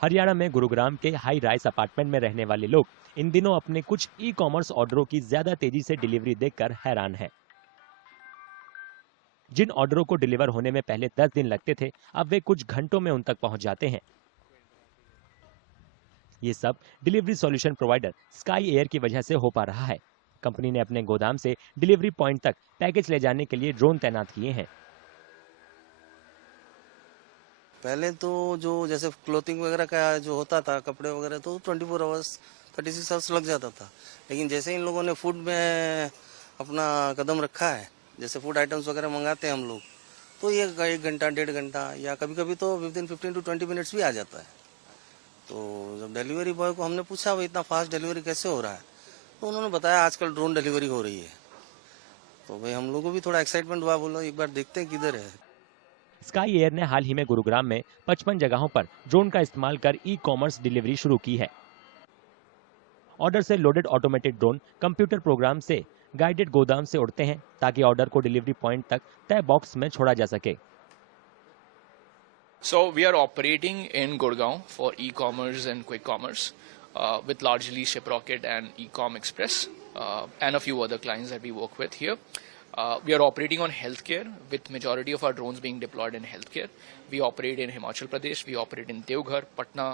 हरियाणा में गुरुग्राम के high rice apartment में रहने वाले लोग इन दिनों अपने कुछ ई कॉमर्स ऑर्डरों की ज्यादा तेजी से डिलीवरी देखकर हैरान हैं। जिन ऑर्डरों को डिलीवर होने में पहले 10 दिन लगते थे, अब वे कुछ घंटों में उन तक पहुंच जाते हैं। ये सब delivery solution provider sky air की वजह से हो पा रहा है। कंपनी ने अपने गोदाम से डिलीवरी पॉइंट तक पैकेज ले जाने के लिए ड्रोन तैनात किए हैं। पहले तो जो जैसे क्लोथिंग वगैरह का जो होता था, कपड़े वगैरह, तो 24 आवर्स 36 आवर्स लग जाता था। लेकिन जैसे इन लोगों ने फूड में अपना कदम रखा है, जैसे फूड आइटम्स वगैरह मंगाते हैं हम लोग, तो ये 1 घंटा 1.5 घंटा या कभी कभी तो विदिन 15 to 20 मिनट्स भी आ जाता है। तो जब डिलीवरी बॉय को हमने पूछा भाई इतना फास्ट डिलीवरी कैसे हो रहा है, तो उन्होंने बताया आजकल ड्रोन डिलीवरी हो रही है। तो भाई हम लोग को भी थोड़ा एक्साइटमेंट हुआ, बोलो एक बार देखते हैं किधर है। स्काई एयर ने हाल ही में गुरुग्राम में 55 जगहों पर ड्रोन का इस्तेमाल कर ई कॉमर्स डिलीवरी शुरू की है। ऑर्डर से loaded automated drone computer program से गाइडेड गोदाम से उड़ते हैं ताकि ऑर्डर को डिलीवरी पॉइंट तक तय बॉक्स में छोड़ा जा सके। So we are operating in Gurgaon for e-commerce and quick commerce with largely Shiprocket and Ecom Express and a few other clients that we work with here. We are operating on healthcare with majority of our drones being deployed in healthcare. We operate in Himachal Pradesh, we operate in Devghar, Patna,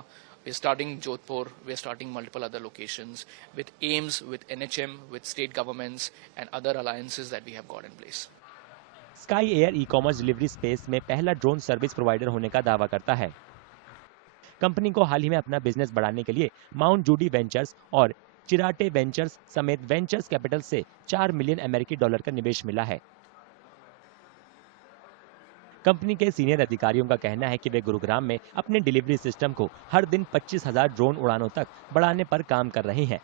we're starting Jodhpur, we're starting multiple other locations with AIMS, with NHM, with state governments and other alliances that we have got in place. Sky air e commerce delivery space में पहला drone service provider होने का दावा करता है। Company को हाल ही में अपना बिजनेस बढ़ाने के लिए माउंट जूडी वेंचर्स और चिराटे वेंचर्स समेत वेंचर्स कैपिटल से $4 मिलियन अमेरिकी डॉलर का निवेश मिला है। कंपनी के सीनियर अधिकारियों का कहना है कि वे गुरुग्राम में अपने डिलीवरी सिस्टम को हर दिन 25,000 ड्रोन उड़ानों तक बढ़ाने पर काम कर रहे हैं।